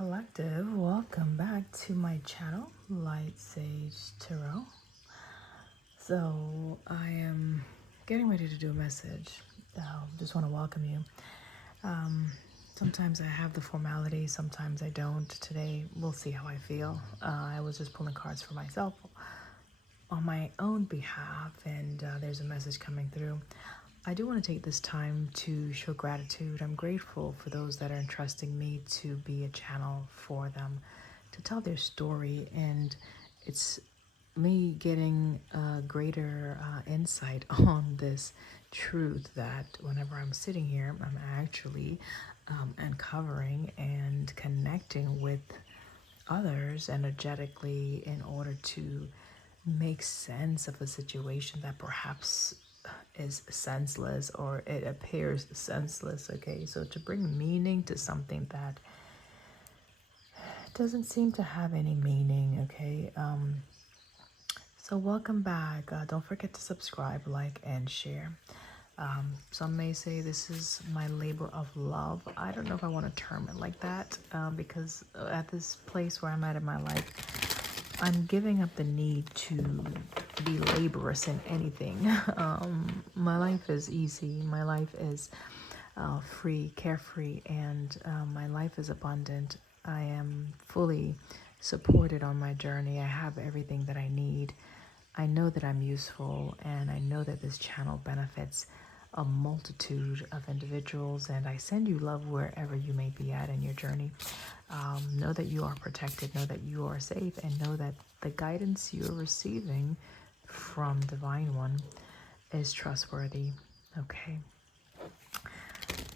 Collective, welcome back to my channel, Light Sage Tarot. So I am getting ready to do a message. Just want to welcome you. Sometimes I have the formality, sometimes I don't. Today we'll see how I feel. I was just pulling cards for myself on my own behalf, and there's a message coming through. I do want to take this time to show gratitude. I'm grateful for those that are entrusting me to be a channel for them, to tell their story, and it's me getting a greater insight on this truth that whenever I'm sitting here, I'm actually uncovering and connecting with others energetically in order to make sense of a situation that perhaps is senseless, or it appears senseless. Okay, so to bring meaning to something that doesn't seem to have any meaning. Okay, so welcome back. Don't forget to subscribe, like, and share. Some may say this is my labor of love. I don't know if I want to term it like that, because at this place where I'm at in my life, I'm giving up the need to be laborious in anything. My life is easy. My life is free, carefree, and my life is abundant. I am fully supported on my journey. I have everything that I need. I know that I'm useful, and I know that this channel benefits a multitude of individuals, and I send you love wherever you may be at in your journey. Know that you are protected, know that you are safe, and know that the guidance you're receiving from Divine One is trustworthy. Okay.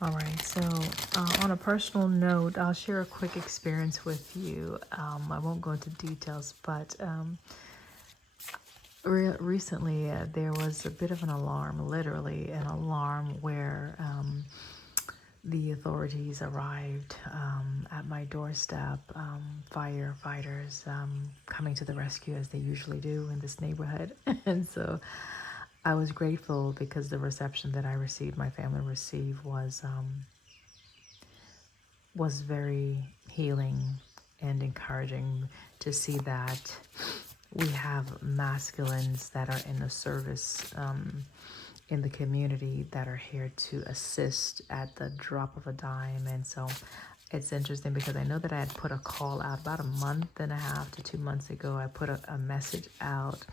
All right. So on a personal note, I'll share a quick experience with you. I won't go into details, but recently there was a bit of an alarm, literally an alarm, where the authorities arrived at my doorstep, firefighters coming to the rescue as they usually do in this neighborhood. And so I was grateful because the reception that I received, my family received, was very healing and encouraging to see that we have masculines that are in the service in the community that are here to assist at the drop of a dime. And so it's interesting because I know that I had put a call out about a month and a half to 2 months ago. I put a message out,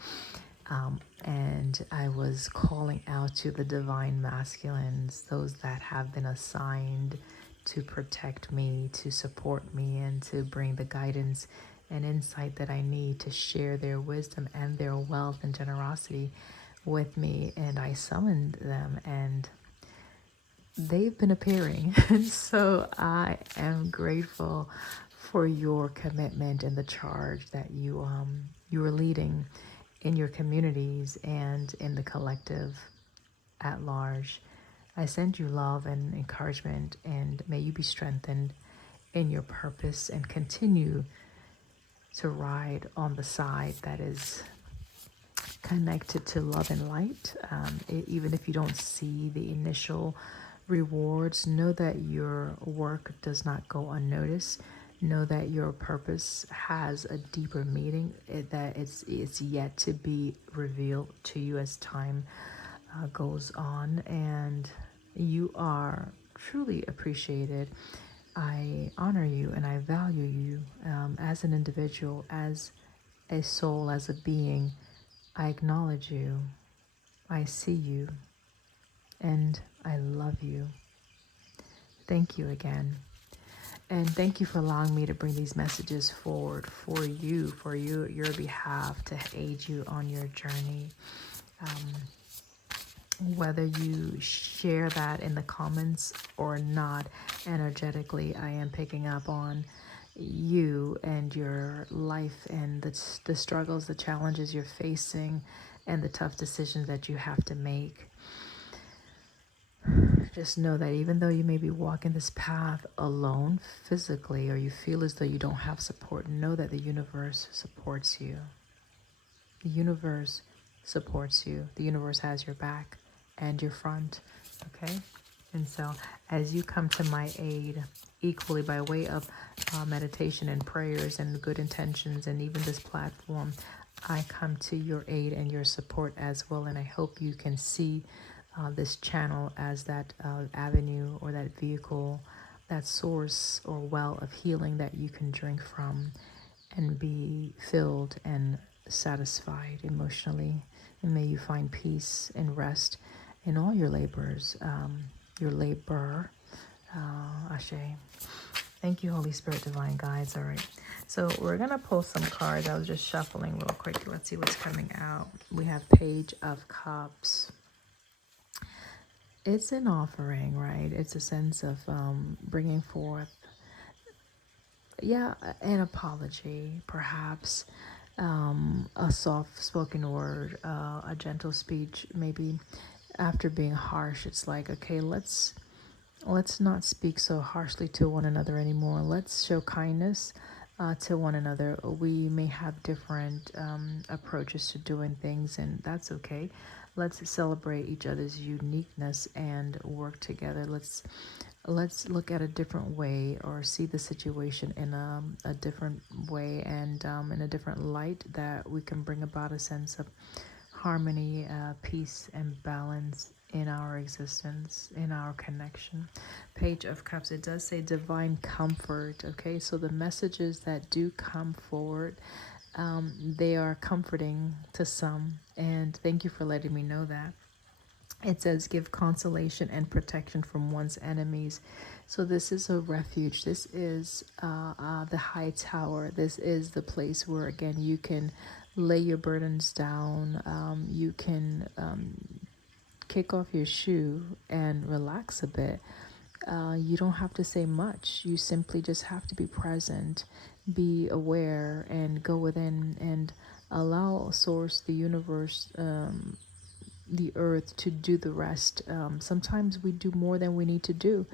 and I was calling out to the divine masculines, those that have been assigned to protect me, to support me, and to bring the guidance and insight that I need to share their wisdom and their wealth and generosity with me. And I summoned them, and they've been appearing. And so I am grateful for your commitment and the charge that you are leading in your communities and in the collective at large. I send you love and encouragement, and may you be strengthened in your purpose and continue to ride on the side that is connected to love and light. Even if you don't see the initial rewards, know that your work does not go unnoticed. Know that your purpose has a deeper meaning, that it's yet to be revealed to you as time goes on, and you are truly appreciated. I honor you and I value you as an individual, as a soul, as a being. I acknowledge you, I see you, and I love you. Thank you again. And thank you for allowing me to bring these messages forward for you, your behalf, to aid you on your journey. Whether you share that in the comments or not, energetically, I am picking up on you and your life and the struggles, the challenges you're facing, and the tough decisions that you have to make. Just know that even though you may be walking this path alone physically, or you feel as though you don't have support, know that the universe supports you. The universe supports you. The universe has your back and your front, okay? And so as you come to my aid, equally by way of meditation and prayers and good intentions, and even this platform, I come to your aid and your support as well. And I hope you can see this channel as that avenue or that vehicle, that source or well of healing that you can drink from and be filled and satisfied emotionally. And may you find peace and rest in all your labors, your labor. Ashe. Thank you, Holy Spirit, divine guides. All right. So we're going to pull some cards. I was just shuffling real quick. Let's see what's coming out. We have Page of Cups. It's an offering, right? It's a sense of bringing forth, an apology, perhaps, a soft-spoken word, a gentle speech. Maybe after being harsh, it's like, okay, let's not speak so harshly to one another anymore. Let's show kindness to one another. We may have different approaches to doing things, and that's okay. Let's celebrate each other's uniqueness and work together. Let's look at a different way, or see the situation in a different way, and in a different light, that we can bring about a sense of harmony, peace, and balance in our existence, in our connection. Page of Cups, it does say divine comfort. Okay, so the messages that do come forward, they are comforting to some, and thank you for letting me know that. It says give consolation and protection from one's enemies. So this is a refuge. This is the high tower. This is the place where, again, you can lay your burdens down. You can kick off your shoe and relax a bit. You don't have to say much. You simply just have to be present, be aware, and go within and allow Source, the universe, the earth to do the rest. Sometimes we do more than we need to do,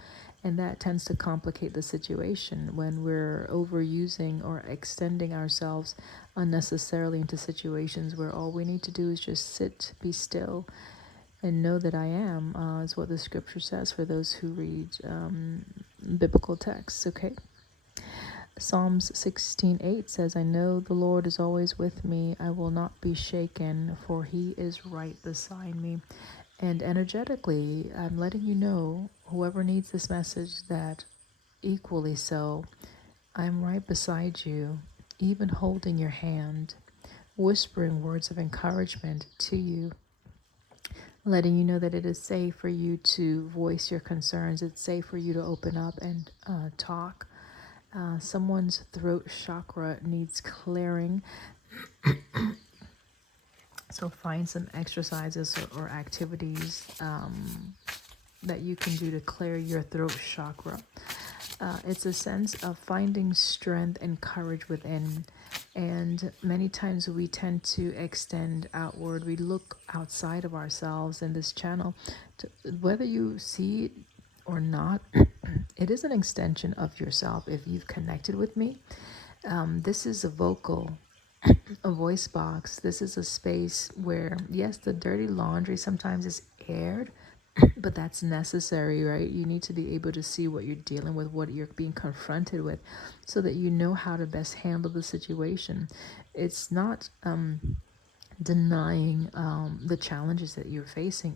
and that tends to complicate the situation when we're overusing or extending ourselves unnecessarily into situations where all we need to do is just sit, be still, and know that I am, is what the scripture says for those who read biblical texts. Okay. Psalms 16:8 says, I know the Lord is always with me. I will not be shaken, for he is right beside me. And energetically, I'm letting you know, whoever needs this message, that equally so, I'm right beside you, even holding your hand, whispering words of encouragement to you, letting you know that it is safe for you to voice your concerns. It's safe for you to open up and talk. Someone's throat chakra needs clearing. So find some exercises or activities that you can do to clear your throat chakra. It's a sense of finding strength and courage within. And many times we tend to extend outward. We look outside of ourselves in this channel. Whether you see it or not, it is an extension of yourself. If you've connected with me, this is a voice box. This is a space where, yes, the dirty laundry sometimes is aired, but that's necessary, right? You need to be able to see what you're dealing with, what you're being confronted with, so that you know how to best handle the situation. It's not denying the challenges that you're facing.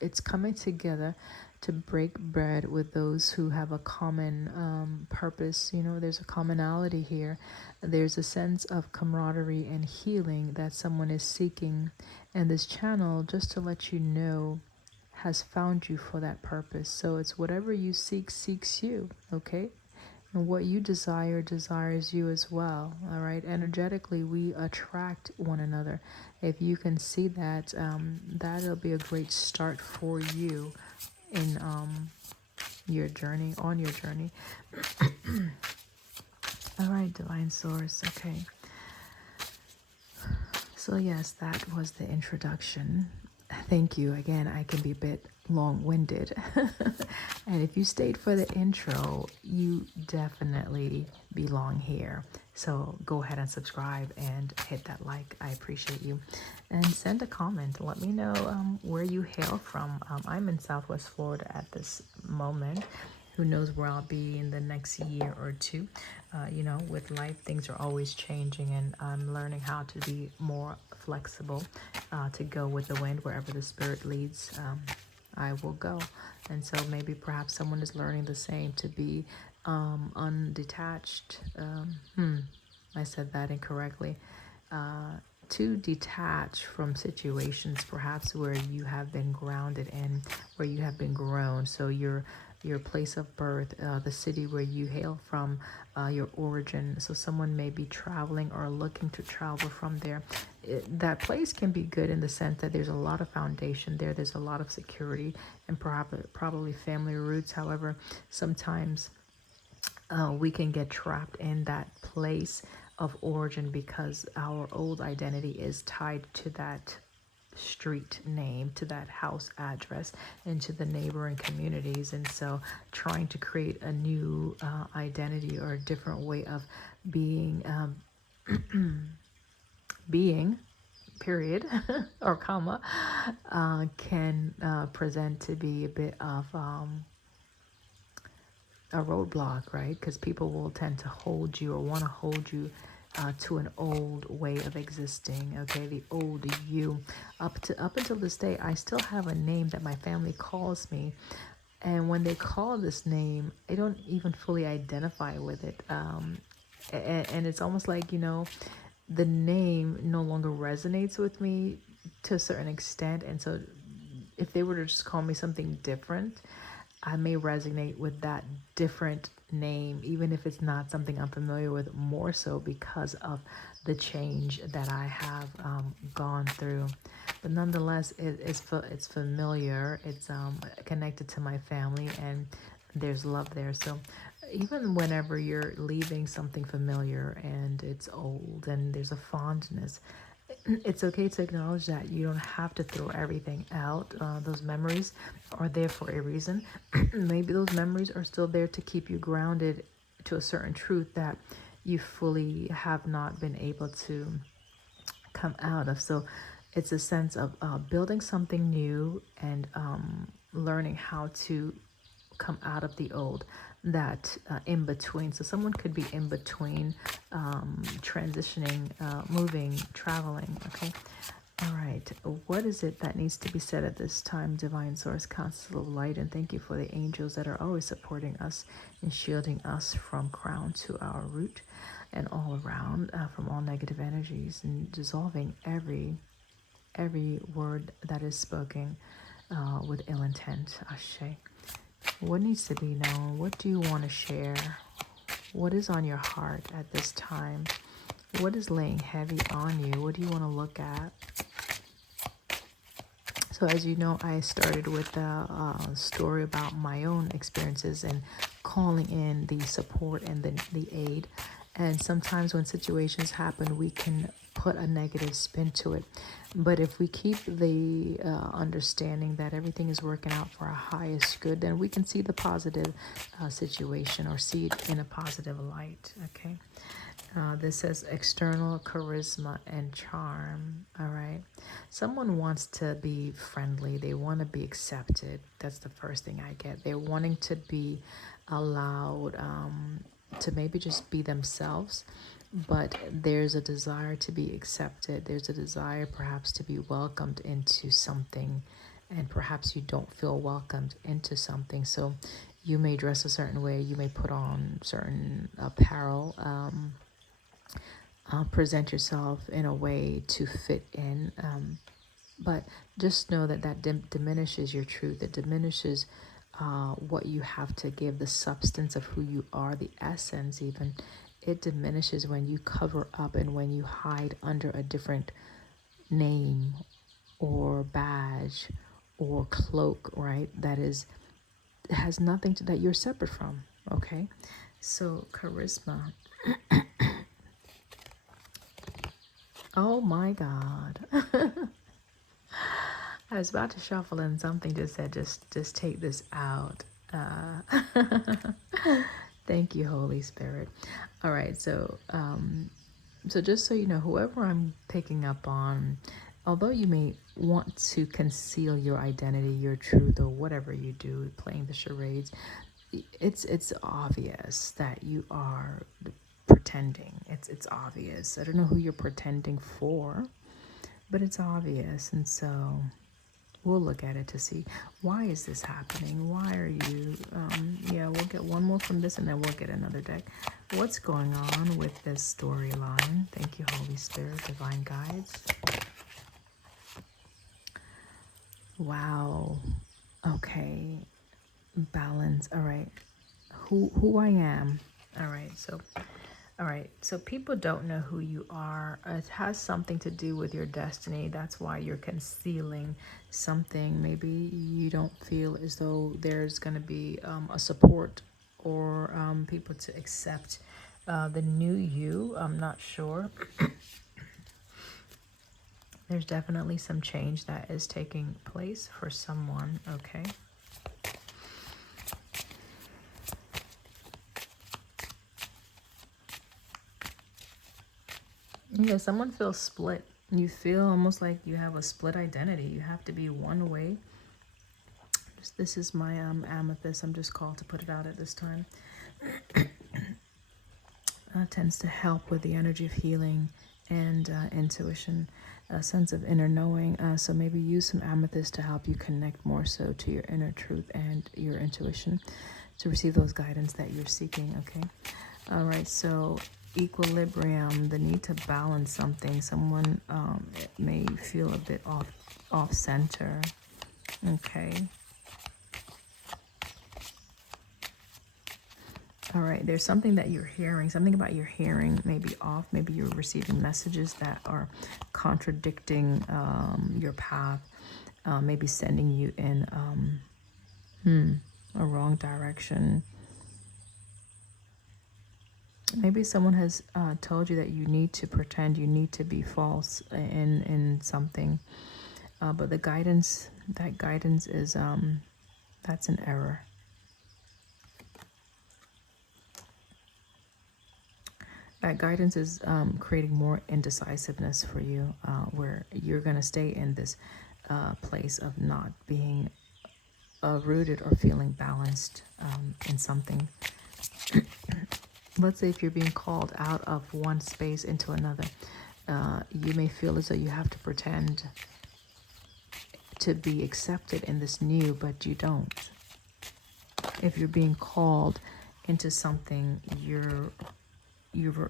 It's coming together to break bread with those who have a common purpose. You know, there's a commonality here. There's a sense of camaraderie and healing that someone is seeking. And this channel, just to let you know, has found you for that purpose. So it's whatever you seek, seeks you, okay? And what you desire, desires you as well, all right? Energetically, we attract one another. If you can see that, that'll be a great start for you in your journey, on your journey. All right, Divine Source, okay. So yes, that was the introduction. Thank you. Again, I can be a bit long-winded. And if you stayed for the intro, you definitely belong here. So go ahead and subscribe and hit that like. I appreciate you. And send a comment. Let me know where you hail from. I'm in Southwest Florida at this moment. Who knows where I'll be in the next year or two. You know, with life, things are always changing, and I'm learning how to be more flexible, to go with the wind wherever the Spirit leads. I will go. And so maybe perhaps someone is learning the same, to be undetached. I said that incorrectly. To detach from situations perhaps where you have been grounded in, where you have been grown. So your place of birth, the city where you hail from, your origin. So someone may be traveling or looking to travel from there. That place can be good in the sense that there's a lot of foundation there. There's a lot of security and probably family roots. However, sometimes we can get trapped in that place of origin because our old identity is tied to that street name, to that house address, and to the neighboring communities. And so trying to create a new identity or a different way of being, being, period, or comma, can present to be a bit of a roadblock, right? Because people will tend to hold you or want to hold you to an old way of existing. Okay, the old you. Up until this day, I still have a name that my family calls me, and when they call this name, I don't even fully identify with it. And it's almost like, you know, the name no longer resonates with me to a certain extent, and so if they were to just call me something different, I may resonate with that different name, even if it's not something I'm familiar with, more so because of the change that I have gone through. But nonetheless, it's familiar. It's connected to my family, and there's love there. So even whenever you're leaving something familiar and it's old and there's a fondness, it's okay to acknowledge that. You don't have to throw everything out. Those memories are there for a reason. Maybe those memories are still there to keep you grounded to a certain truth that you fully have not been able to come out of. So it's a sense of building something new and learning how to come out of the old, that in between. So someone could be in between, transitioning, moving, traveling. Okay. All right. What is it that needs to be said at this time, Divine Source, Council of Light? And thank you for the angels that are always supporting us and shielding us from crown to our root and all around, from all negative energies, and dissolving every word that is spoken with ill intent. Ashe. What needs to be known? What do you want to share? What is on your heart at this time? What is laying heavy on you? What do you want to look at? So as you know, I started with a story about my own experiences and calling in the support and the aid. And sometimes when situations happen, we can put a negative spin to it. But if we keep the understanding that everything is working out for our highest good, then we can see the positive situation, or see it in a positive light. Okay. This says external charisma and charm. All right. Someone wants to be friendly. They want to be accepted. That's the first thing I get. They're wanting to be allowed to maybe just be themselves, but there's a desire to be accepted. There's a desire perhaps to be welcomed into something, and perhaps you don't feel welcomed into something. So you may dress a certain way. You may put on certain apparel. Present yourself in a way to fit in, but just know that diminishes your truth. It diminishes what you have to give, the substance of who you are, the essence even. It diminishes when you cover up and when you hide under a different name or badge or cloak, right? That has nothing to, that you're separate from. Okay, so charisma. Oh my God. I was about to shuffle and something just said, just take this out. Thank you, Holy Spirit. All right, so so just so you know, whoever I'm picking up on, although you may want to conceal your identity, your truth, or whatever you do, playing the charades, it's obvious that you are pretending. It's obvious. I don't know who you're pretending for, but it's obvious. And so we'll look at it to see, why is this happening? Why are you yeah, we'll get one more from this and then we'll get another deck. What's going on with this storyline? Thank you, Holy Spirit, divine guides. Wow. Okay. Balance. All right. Who I am. All right. So people don't know who you are. It has something to do with your destiny. That's why you're concealing something. Maybe you don't feel as though there's going to be a support or people to accept the new you. I'm not sure. There's definitely some change that is taking place for someone. Okay. Yeah, someone feels split. You feel almost like you have a split identity. You have to be one way. This is my amethyst. I'm just called to put it out at this time. Tends to help with the energy of healing and intuition, a sense of inner knowing. So maybe use some amethyst to help you connect more so to your inner truth and your intuition to receive those guidance that you're seeking. Okay. All right. So equilibrium, the need to balance something. Someone may feel a bit off center. Okay. All right, there's something that you're hearing, something about your hearing may be off. Maybe you're receiving messages that are contradicting your path, maybe sending you in a wrong direction. Maybe someone has told you that you need to pretend, you need to be false in something, but the guidance, that guidance is, that's an error. That guidance is creating more indecisiveness for you, where you're going to stay in this place of not being rooted or feeling balanced in something. Let's say if you're being called out of one space into another, you may feel as though you have to pretend to be accepted in this new, but you don't. If you're being called into something, you're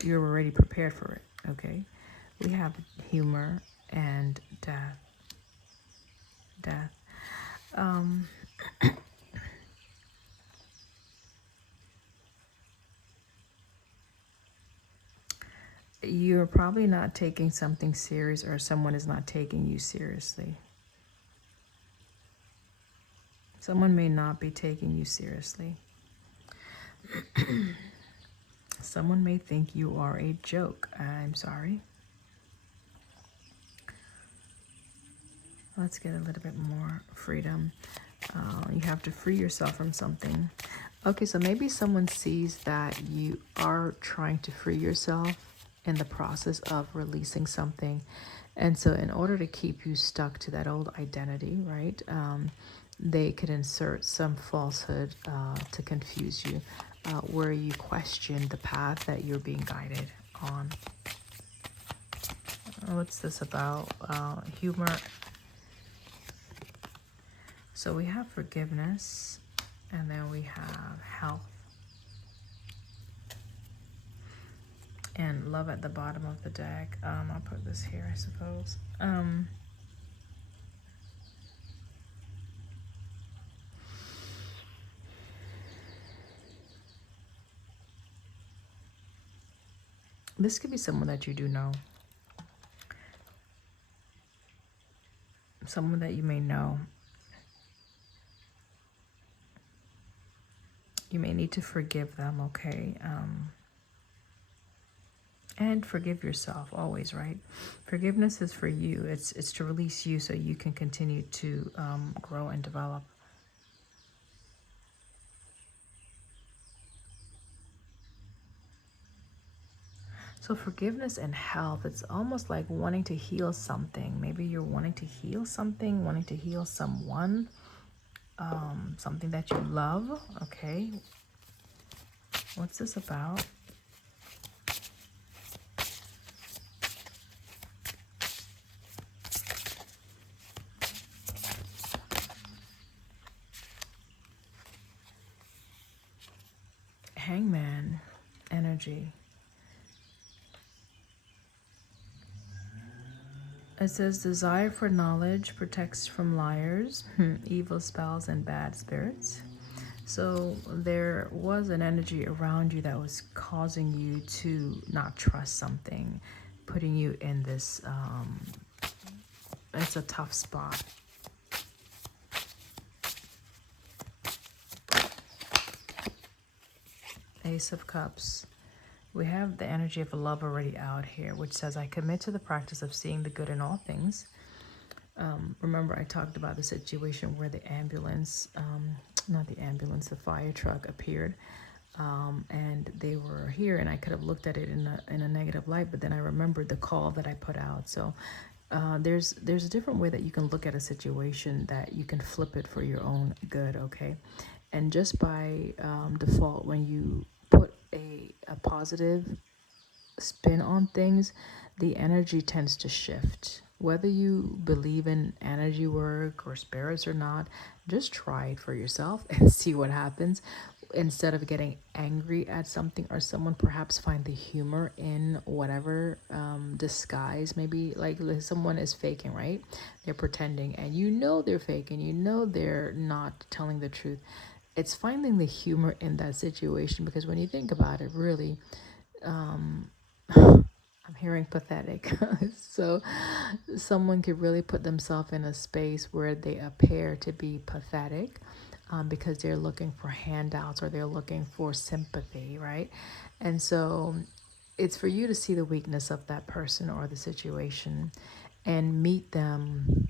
already prepared for it. Okay, we have humor and death. You're probably not taking something serious, or someone is not taking you seriously. Someone may not be taking you seriously. Someone may think you are a joke. I'm sorry. Let's get a little bit more freedom. You have to free yourself from something. Okay, so maybe someone sees that you are trying to free yourself in the process of releasing something. And so in order to keep you stuck to that old identity, right, they could insert some falsehood to confuse you, where you question the path that you're being guided on. What's this about? Humor. So we have forgiveness, and then we have health. And love at the bottom of the deck. I'll put this here, I suppose. This could be someone that you do know. Someone that you may know. You may need to forgive them, okay? And forgive yourself always, right? Forgiveness is for you. It's to release you so you can continue to grow and develop. So forgiveness and health, it's almost like wanting to heal something. Maybe you're wanting to heal something, wanting to heal someone. something that you love. Okay, what's this about? Hangman energy. It says desire for knowledge protects from liars, evil spells, and bad spirits. So there was an energy around you that was causing you to not trust something, putting you in this, it's a tough spot. Ace of Cups. We have the energy of love already out here, which says, I commit to the practice of seeing the good in all things. Remember, I talked about the situation where the ambulance, not the ambulance, the fire truck appeared, and they were here, and I could have looked at it in a negative light, but then I remembered the call that I put out. So there's a different way that you can look at a situation, that you can flip it for your own good, okay? And just by default, when you put a positive spin on things, the energy tends to shift. Whether you believe in energy work or spirits or not, just try it for yourself and see what happens. Instead of getting angry at something or someone, perhaps find the humor in whatever disguise. Maybe like someone is faking, right? They're pretending, and you know they're faking, you know they're not telling the truth. It's finding the humor in that situation, because when you think about it, really, I'm hearing pathetic. So someone could really put themselves in a space where they appear to be pathetic, because they're looking for handouts or they're looking for sympathy, right? And so it's for you to see the weakness of that person or the situation and meet them,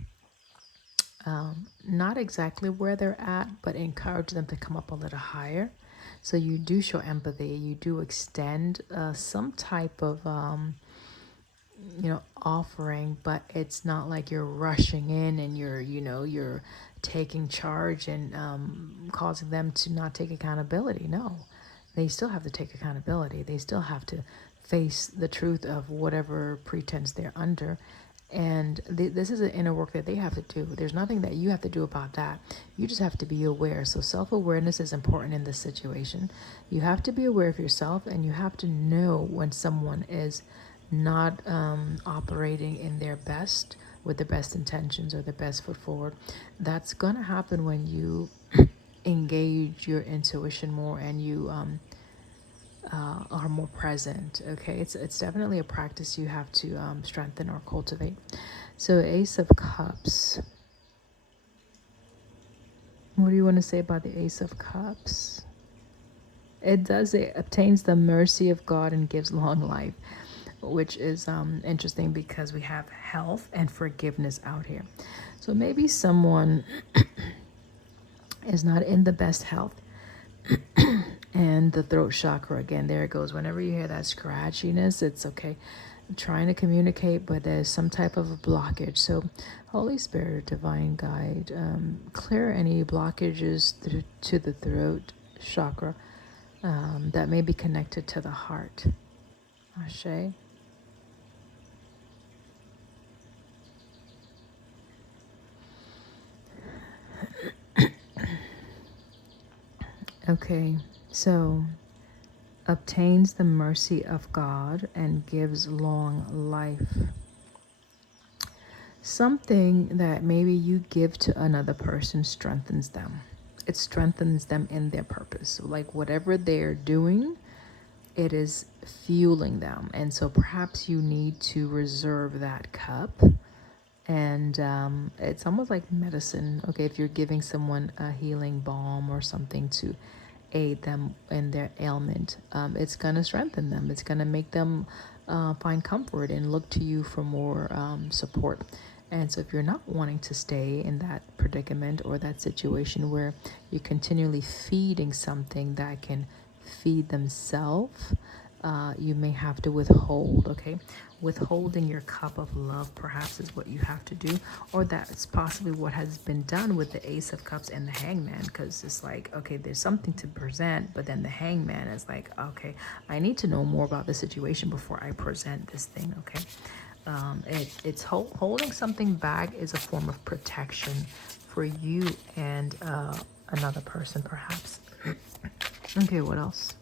not exactly where they're at, but encourage them to come up a little higher. So you do show empathy, you do extend some type of offering, but it's not like you're rushing in and you're taking charge and causing them to not take accountability. No, they still have to take accountability. They still have to face the truth of whatever pretense they're under. And this is an inner work that they have to do. There's nothing that you have to do about that. You just have to be aware. So self-awareness is important in this situation. You have to be aware of yourself, and you have to know when someone is not operating in their best, with the best intentions or the best foot forward. That's gonna happen when you engage your intuition more, and you are more present. Okay, it's definitely a practice you have to strengthen or cultivate. So Ace of Cups. What do you want to say about the Ace of Cups? It obtains the mercy of God and gives long life, which is interesting because we have health and forgiveness out here. So maybe someone is not in the best health. And the throat chakra, again, there it goes. Whenever you hear that scratchiness, it's okay. I'm trying to communicate, but there's some type of a blockage. So Holy Spirit, divine guide, clear any blockages to the throat chakra that may be connected to the heart. Ashe. Okay, so obtains the mercy of God and gives long life. Something that maybe you give to another person strengthens them. It strengthens them in their purpose. So like whatever they're doing, it is fueling them. And so perhaps you need to reserve that cup. And it's almost like medicine. Okay, if you're giving someone a healing balm or something to aid them in their ailment, it's going to strengthen them. It's going to make them find comfort and look to you for more support. And so if you're not wanting to stay in that predicament or that situation where you're continually feeding something that can feed themselves, you may have to withhold, okay? Withholding your cup of love perhaps is what you have to do, or that's possibly what has been done with the Ace of Cups and the Hangman, because it's like, okay, there's something to present, but then the Hangman is like, okay, I need to know more about the situation before I present this thing, okay? It's holding something back is a form of protection for you and another person perhaps. Okay, what else?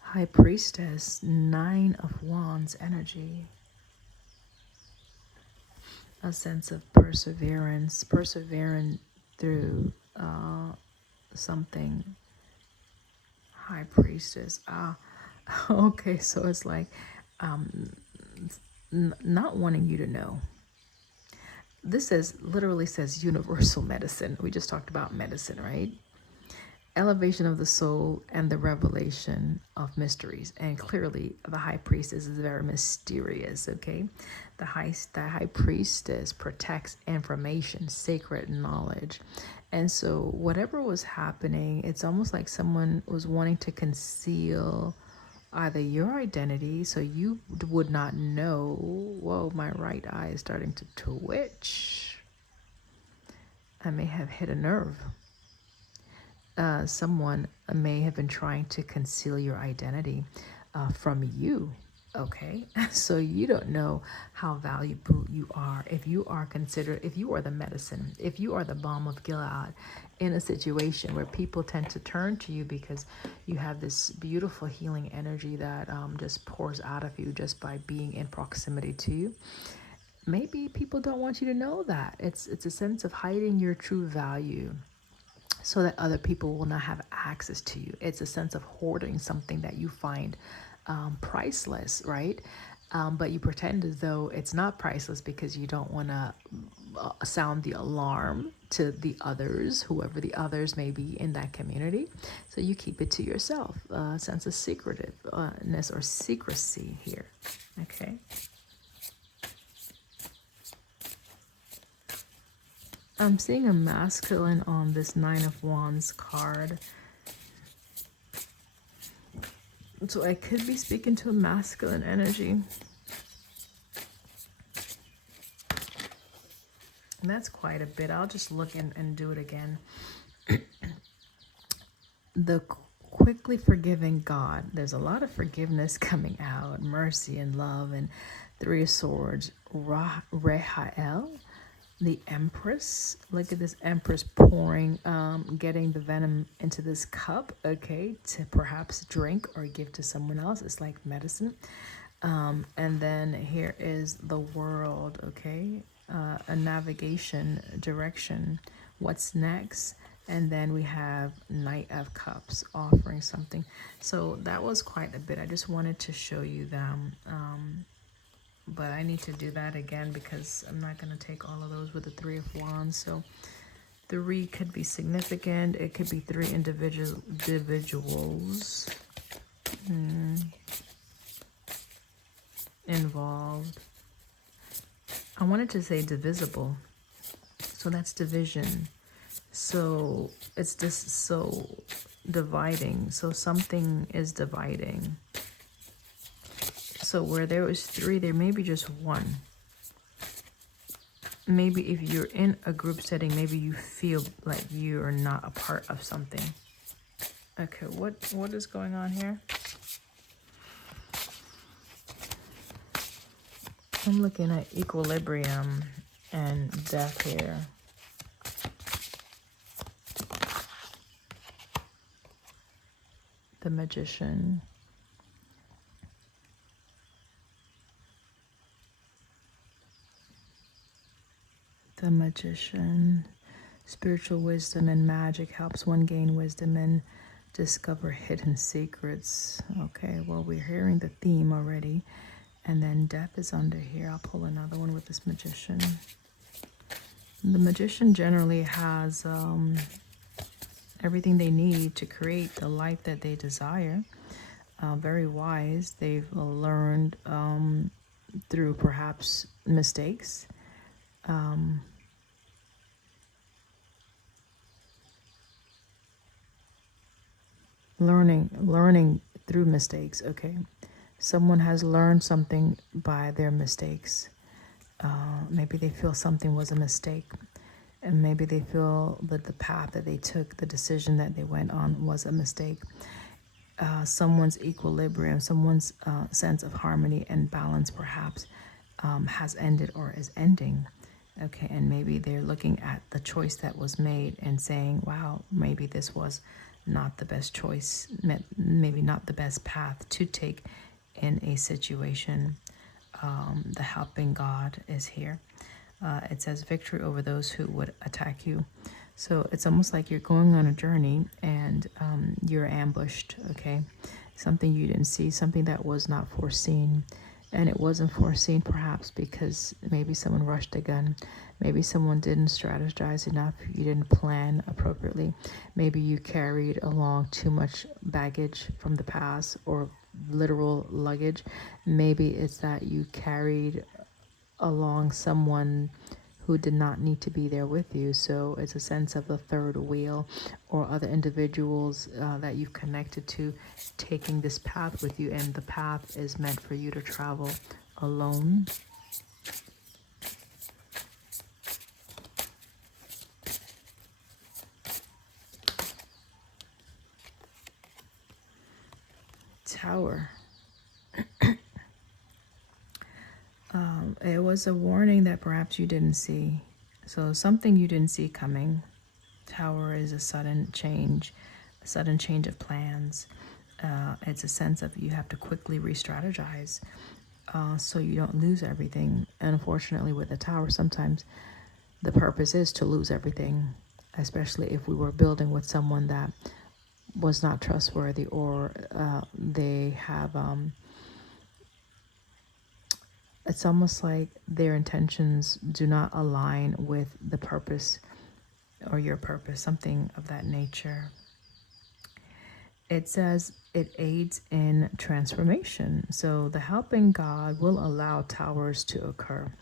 High Priestess, Nine of Wands energy. A sense of perseverance, persevering through something. High Priestess. Okay, so it's like not wanting you to know. This literally says universal medicine. We just talked about medicine, right? Elevation of the soul and the revelation of mysteries. And clearly the high priestess is very mysterious, okay? The high priestess protects information, sacred knowledge. And so whatever was happening, it's almost like someone was wanting to conceal either your identity so you would not know. Whoa, my right eye is starting to twitch. I may have hit a nerve. Someone may have been trying to conceal your identity from you, okay? So you don't know how valuable you are. If you are considered, if you are the medicine, if you are the balm of Gilead in a situation where people tend to turn to you because you have this beautiful healing energy that just pours out of you just by being in proximity to you. Maybe people don't want you to know that. It's a sense of hiding your true value so that other people will not have access to you. It's a sense of hoarding something that you find priceless, right? But you pretend as though it's not priceless because you don't want to sound the alarm to the others, whoever the others may be in that community. So you keep it to yourself, a sense of secretiveness or secrecy here, okay? I'm seeing a masculine on this Nine of Wands card. So I could be speaking to a masculine energy. And that's quite a bit. I'll just look and do it again. The quickly forgiving God. There's a lot of forgiveness coming out. Mercy and love and Three of Swords. Rehael. The Empress. Look at this Empress pouring, getting the venom into this cup, okay, to perhaps drink or give to someone else. It's like medicine. And then here is the World, okay, a navigation direction. What's next? And then we have Knight of Cups offering something. So that was quite a bit. I just wanted to show you them. But I need to do that again because I'm not going to take all of those with the Three of Wands. So 3 could be significant. It could be 3 individuals involved. I wanted to say divisible. So that's division. So it's just so dividing. So something is dividing. So where there was 3, there may be just 1. Maybe if you're in a group setting, maybe you feel like you are not a part of something. Okay, what is going on here? I'm looking at equilibrium and death here. The Magician. The Magician. Spiritual wisdom and magic helps one gain wisdom and discover hidden secrets. Okay, well, we're hearing the theme already. And then death is under here. I'll pull another one with this Magician. The Magician generally has everything they need to create the life that they desire. Very wise. They've learned through perhaps mistakes. Um, learning through mistakes. Okay, someone has learned something by their mistakes. Maybe they feel something was a mistake, and maybe they feel that the path that they took, the decision that they went on, was a mistake. Someone's equilibrium, someone's sense of harmony and balance, perhaps, has ended or is ending. Okay, and maybe they're looking at the choice that was made and saying, wow, maybe this was not the best choice, maybe not the best path to take in a situation. The helping God is here. It says victory over those who would attack you. So it's almost like you're going on a journey and you're ambushed, okay? Something you didn't see, something that was not foreseen. And it wasn't foreseen perhaps because maybe someone rushed a gun. Maybe someone didn't strategize enough. You didn't plan appropriately. Maybe you carried along too much baggage from the past or literal luggage. Maybe it's that you carried along someone who did not need to be there with you. So it's a sense of the third wheel or other individuals that you've connected to taking this path with you, and the path is meant for you to travel alone. Tower. It was a warning that perhaps you didn't see. So something you didn't see coming. Tower is a sudden change of plans. It's a sense of you have to quickly re-strategize so you don't lose everything. And unfortunately, with the tower, sometimes the purpose is to lose everything, especially if we were building with someone that was not trustworthy, or they have it's almost like their intentions do not align with the purpose or your purpose, something of that nature. It says it aids in transformation. So the helping God will allow towers to occur.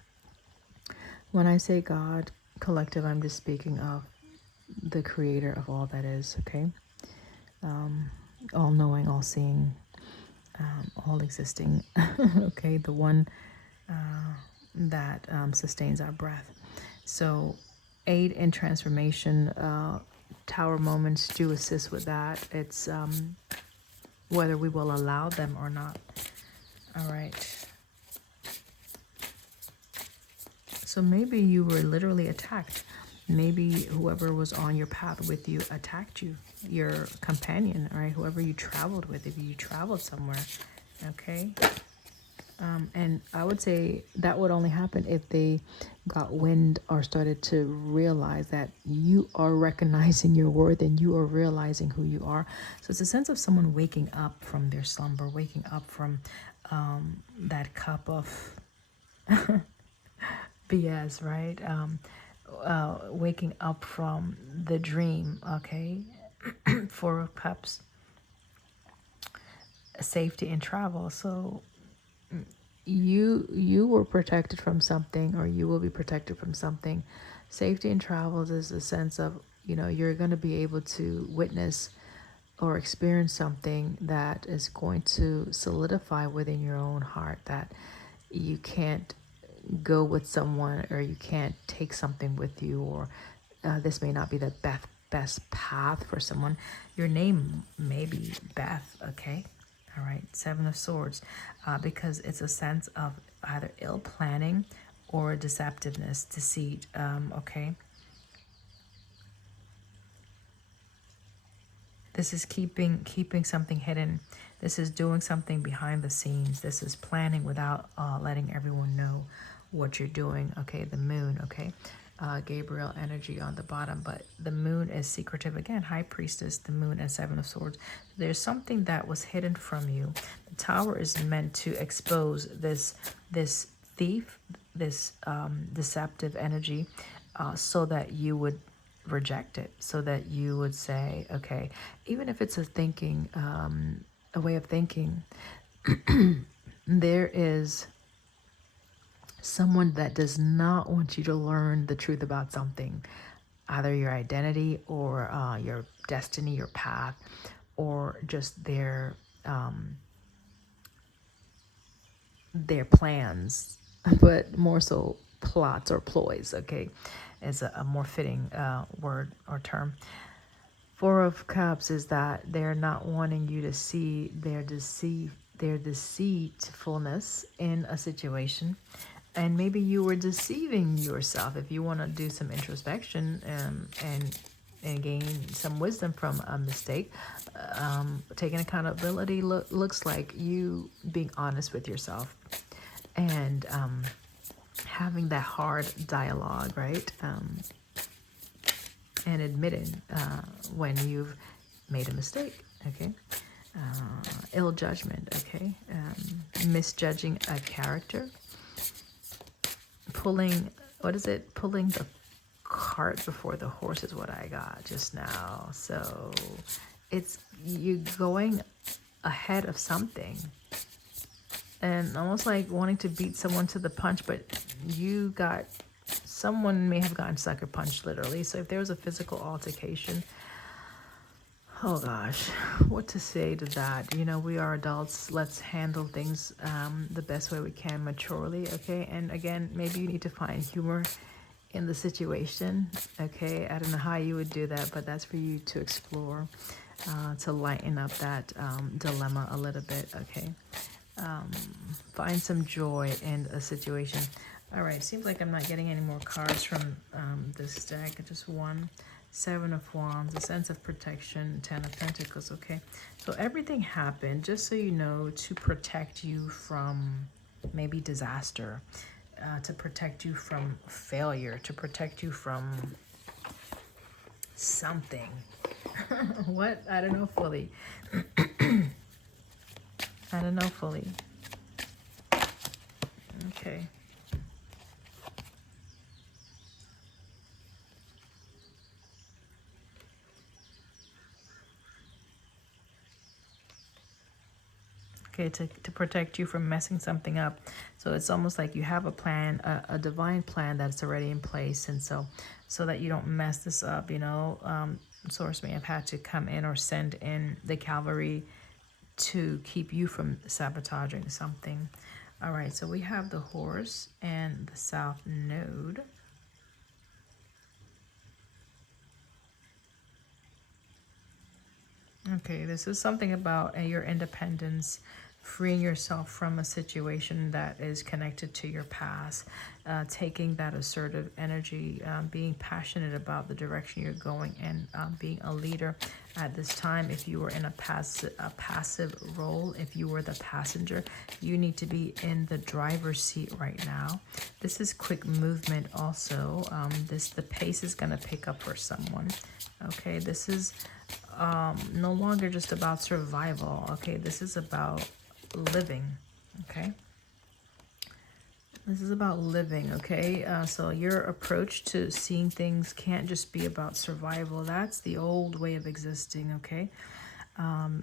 When I say God, collective, I'm just speaking of the creator of all that is, okay? All knowing, all seeing, all existing, okay? The one that sustains our breath. So aid in transformation, tower moments do assist with that. It's whether we will allow them or not. All right. So maybe you were literally attacked. Maybe whoever was on your path with you attacked you, your companion, all right? Whoever you traveled with, if you traveled somewhere, okay? And I would say that would only happen if they got wind or started to realize that you are recognizing your worth and you are realizing who you are. So it's a sense of someone waking up from their slumber, waking up from that cup of BS, right? Waking up from the dream, okay? Four of Cups, safety and travel. So you were protected from something, or you will be protected from something. Safety and travels is a sense of, you're going to be able to witness or experience something that is going to solidify within your own heart that you can't go with someone, or you can't take something with you, or this may not be the best path for someone. Your name may be Beth, okay? All right, Seven of Swords, because it's a sense of either ill planning or deceptiveness, deceit, okay? This is keeping something hidden. This is doing something behind the scenes. This is planning without letting everyone know what you're doing, okay? The moon, okay? Gabriel energy on the bottom, but the moon is secretive again. High Priestess, the moon, and Seven of Swords. There's something that was hidden from you. The Tower is meant to expose this thief, this deceptive energy, so that you would reject it, so that you would say, okay, even if it's a way of thinking, there is someone that does not want you to learn the truth about something, either your identity or your destiny, your path, or just their plans, but more so plots or ploys. Okay, is a more fitting word or term. Four of Cups is that they're not wanting you to see their deceitfulness in a situation. And maybe you were deceiving yourself. If you want to do some introspection and gain some wisdom from a mistake, taking accountability looks like you being honest with yourself and having that hard dialogue, right? And admitting when you've made a mistake, okay? Ill judgment, okay? Misjudging a character. Pulling, what is it? Pulling the cart before the horse is what I got just now. So it's you going ahead of something and almost like wanting to beat someone to the punch, but someone may have gotten sucker punched literally. So if there was a physical altercation, oh gosh, what to say to that? You know, we are adults. Let's handle things the best way we can, maturely, okay? And again, maybe you need to find humor in the situation, okay? I don't know how you would do that, but that's for you to explore, to lighten up that dilemma a little bit, okay? Find some joy in a situation. All right, seems like I'm not getting any more cards from this deck. Just one. Seven of Wands, a sense of protection, Ten of Pentacles, okay? So everything happened, just so you know, to protect you from maybe disaster, to protect you from failure, to protect you from something. What? I don't know fully. I don't know fully. Okay. Okay, to protect you from messing something up. So it's almost like you have a plan, a divine plan that's already in place. And so that you don't mess this up, you know, Source may have had to come in or send in the cavalry to keep you from sabotaging something. All right, so we have the Horse and the South Node. Okay, this is something about your independence, freeing yourself from a situation that is connected to your past, taking that assertive energy, being passionate about the direction you're going, and being a leader at this time. If you were in a passive role, if you were the passenger, you need to be in the driver's seat right now. This is quick movement also. The pace is going to pick up for someone. Okay, this is no longer just about survival. Okay, this is about living. Okay, this is about living. Okay, so your approach to seeing things can't just be about survival. That's the old way of existing. Okay,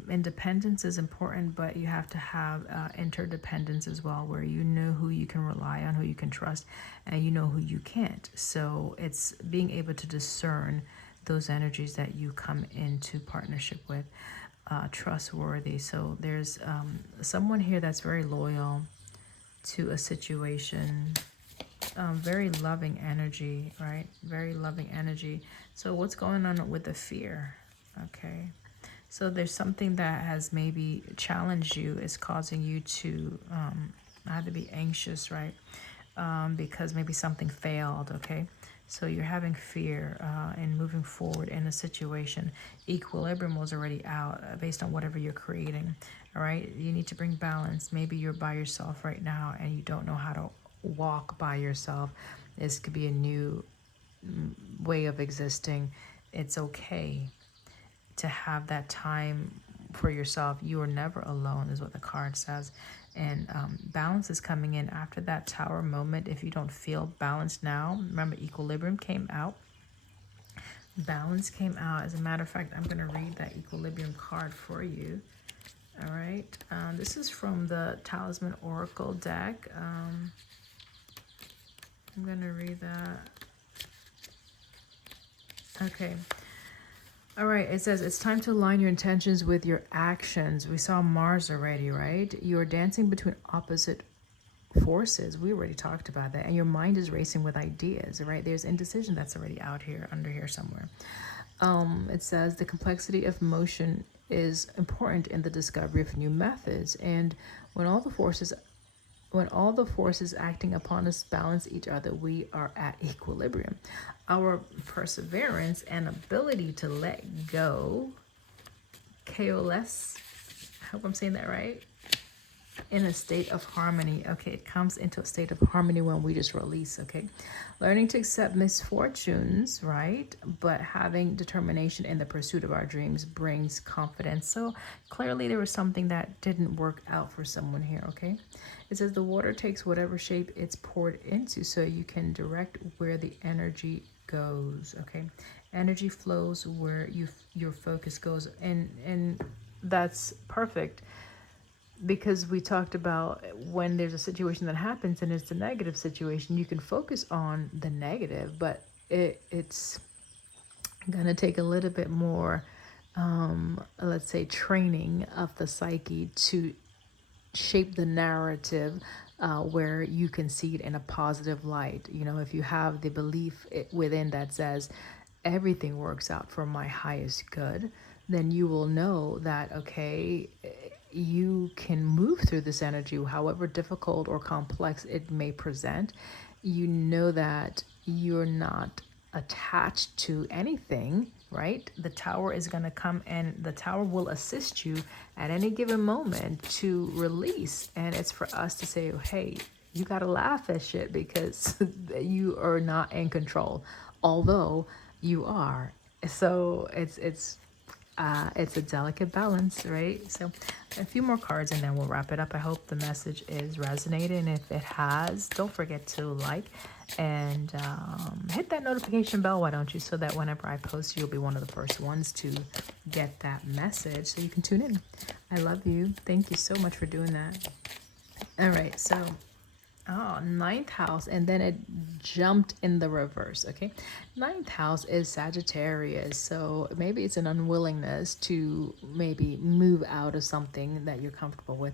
independence is important, but you have to have interdependence as well, where you know who you can rely on, who you can trust, and you know who you can't. So it's being able to discern those energies that you come into partnership with, trustworthy. So there's someone here that's very loyal to a situation, very loving energy, right? Very loving energy. So what's going on with the fear? Okay, so there's something that has maybe challenged you, is causing you to have to be anxious, right? Because maybe something failed, okay? So you're having fear and moving forward in a situation. Equilibrium was already out based on whatever you're creating, all right? You need to bring balance. Maybe you're by yourself right now and you don't know how to walk by yourself. This could be a new way of existing. It's okay to have that time for yourself. You are never alone, is what the card says. And balance is coming in after that Tower moment. If you don't feel balanced now, remember equilibrium came out. Balance came out. As a matter of fact, I'm going to read that equilibrium card for you. All right. This is from the Talisman Oracle deck. I'm going to read that. Okay. All right. It says it's time to align your intentions with your actions. We saw Mars already, right? You're dancing between opposite forces. We already talked about that. And your mind is racing with ideas, right? There's indecision that's already out here, under here somewhere. It says the complexity of motion is important in the discovery of new methods. And when all the forces acting upon us balance each other, we are at equilibrium. Our perseverance and ability to let go, coalesce, I hope I'm saying that right, in a state of harmony. Okay, it comes into a state of harmony when we just release. Okay, learning to accept misfortunes, right, but having determination in the pursuit of our dreams brings confidence. So clearly there was something that didn't work out for someone here. Okay, it says the water takes whatever shape it's poured into, so you can direct where the energy goes. Okay, energy flows where your focus goes, and that's perfect, because we talked about when there's a situation that happens and it's a negative situation, you can focus on the negative, but it's gonna take a little bit more, let's say, training of the psyche to shape the narrative, where you can see it in a positive light. You know, if you have the belief within that says everything works out for my highest good, then you will know that, okay, you can move through this energy, however difficult or complex it may present. You know that you're not attached to anything, right? The tower is going to come, and the tower will assist you at any given moment to release. And it's for us to say, oh, hey, you got to laugh at shit, because you are not in control, although you are. So it's a delicate balance, right? So a few more cards and then we'll wrap it up. I hope the message is resonating. If it has, don't forget to like and hit that notification bell, why don't you, so that whenever I post, you'll be one of the first ones to get that message, so you can tune in. I love you. Thank you so much for doing that. All right, so ninth house, and then it jumped in the reverse. Okay, ninth house is Sagittarius, so maybe it's an unwillingness to maybe move out of something that you're comfortable with.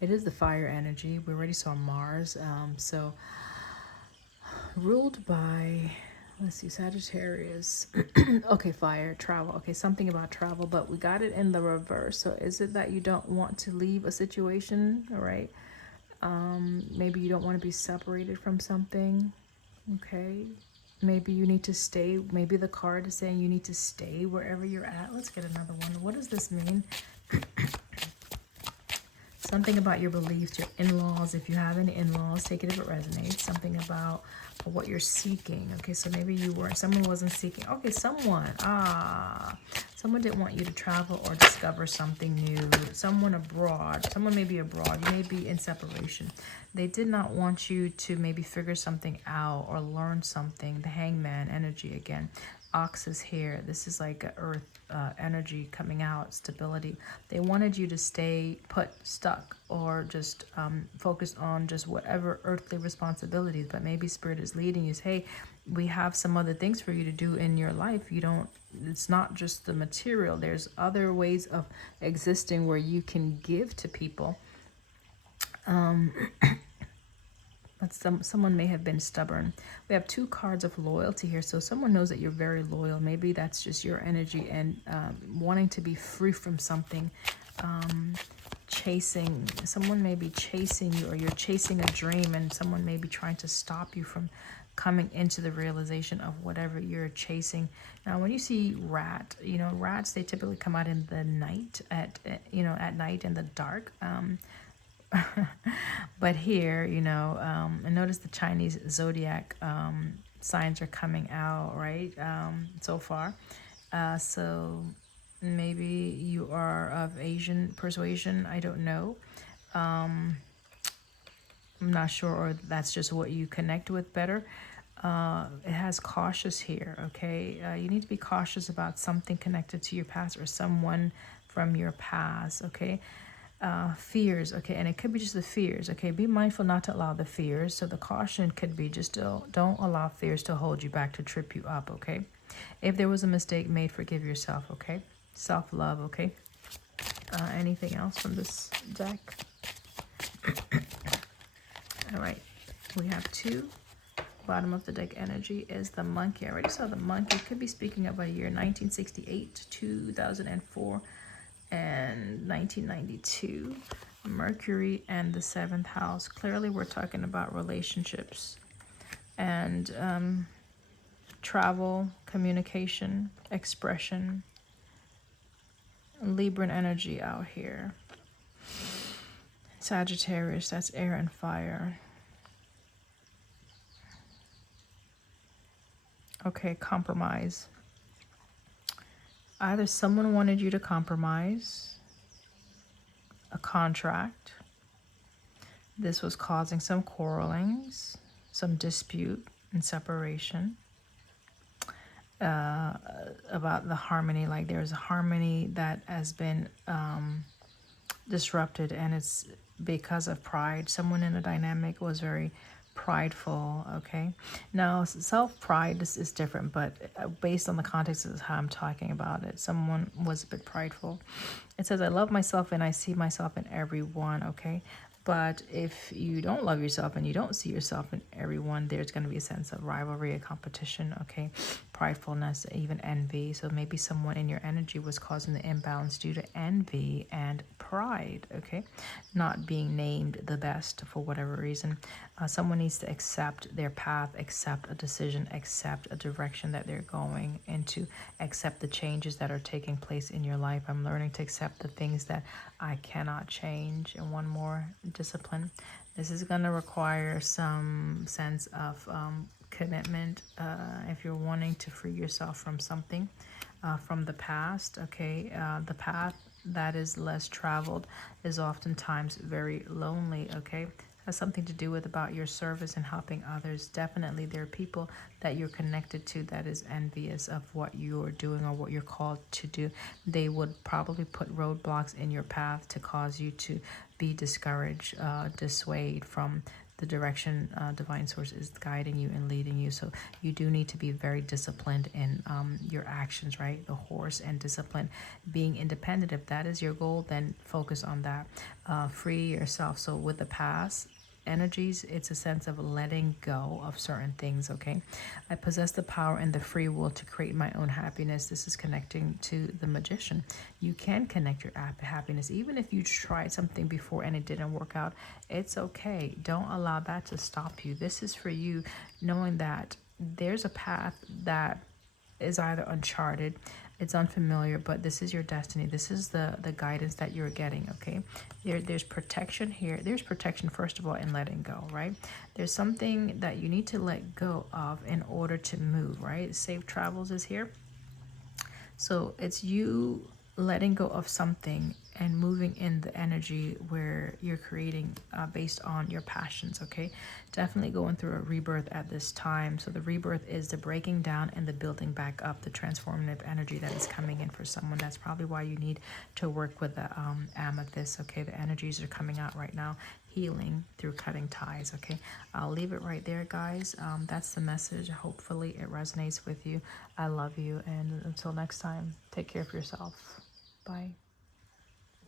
It is the fire energy. We already saw Mars, so ruled by, let's see, Sagittarius. Okay, fire, travel. Okay, something about travel, but we got it in the reverse. So is it that you don't want to leave a situation? All right. Maybe you don't want to be separated from something. Okay, maybe you need to stay. Maybe the card is saying you need to stay wherever you're at. Let's get another one. What does this mean? Something about your beliefs, your in-laws. If you have any in-laws, take it if it resonates. Something about what you're seeking. Okay, so maybe you weren't, someone wasn't seeking. Okay, someone didn't want you to travel or discover something new. Someone abroad, someone may be abroad, you may be in separation. They did not want you to maybe figure something out or learn something. The hangman energy again. Ox is here. This is like a earth energy coming out, stability. They wanted you to stay put, stuck, or just focus on just whatever earthly responsibilities. But maybe spirit is leading you. Hey, we have some other things for you to do in your life. It's not just the material. There's other ways of existing where you can give to people. But someone may have been stubborn. We have two cards of loyalty here. So someone knows that you're very loyal. Maybe that's just your energy and wanting to be free from something. Chasing. Someone may be chasing you, or you're chasing a dream, and someone may be trying to stop you from coming into the realization of whatever you're chasing. Now, when you see rat, rats, they typically come out in the night, at night in the dark. But here, and notice the Chinese zodiac signs are coming out, right? So far. So maybe you are of Asian persuasion. I don't know. I'm not sure, or that's just what you connect with better. It has cautious here, okay? You need to be cautious about something connected to your past or someone from your past, okay? fears, okay, and it could be just the fears, okay. Be mindful not to allow the fears. So the caution could be just don't allow fears to hold you back, to trip you up, okay. If there was a mistake made, forgive yourself, okay. Self-love, okay. Anything else from this deck? All right, we have two. Bottom of the deck energy is the monkey. I already saw the monkey. Could be speaking about a year 1968, 2004, and 1992. Mercury and the 7th house. Clearly we're talking about relationships and travel, communication, expression. Libran energy out here. Sagittarius, that's air and fire. Okay, compromise. Either someone wanted you to compromise a contract. This was causing some quarrelings, some dispute and separation. About the harmony, like there's a harmony that has been disrupted, and it's because of pride. Someone in a dynamic was very prideful, okay. Now self-pride is different, but based on the context of how I'm talking about it, someone was a bit prideful. It says, I love myself and I see myself in everyone, okay. But if you don't love yourself and you don't see yourself in everyone, there's going to be a sense of rivalry, a competition, okay, pridefulness, even envy. So maybe someone in your energy was causing the imbalance due to envy and pride, okay, not being named the best for whatever reason. Someone needs to accept their path, accept a decision, accept a direction that they're going into, accept the changes that are taking place in your life. I'm learning to accept the things that I cannot change. And one more, discipline. This is going to require some sense of commitment if you're wanting to free yourself from something from the past, okay. The path that is less traveled is oftentimes very lonely, okay. Has something to do with about your service and helping others. Definitely there are people that you're connected to that is envious of what you're doing or what you're called to do. They would probably put roadblocks in your path to cause you to be discouraged, dissuade from the direction divine source is guiding you and leading you. So you do need to be very disciplined in your actions, right? The horse and discipline, being independent. If that is your goal, then focus on that. Free yourself. So with the past energies, it's a sense of letting go of certain things, okay. I possess the power and the free will to create my own happiness. This is connecting to the magician. You can connect your happiness even if you tried something before and it didn't work out. It's okay. Don't allow that to stop you. This is for you, knowing that there's a path that is either uncharted, it's unfamiliar, but this is your destiny. This is the guidance that you're getting, okay. There's protection here. There's protection, first of all, in letting go, right. There's something that you need to let go of in order to move, right. Safe travels is here. So it's you letting go of something and moving in the energy where you're creating based on your passions, okay. Definitely going through a rebirth at this time. So the rebirth is the breaking down and the building back up, the transformative energy that is coming in for someone. That's probably why you need to work with the amethyst, okay. The energies are coming out right now, healing through cutting ties, okay. I'll leave it right there, guys. That's the message. Hopefully it resonates with you. I love you, and until next time, take care of yourself. Bye.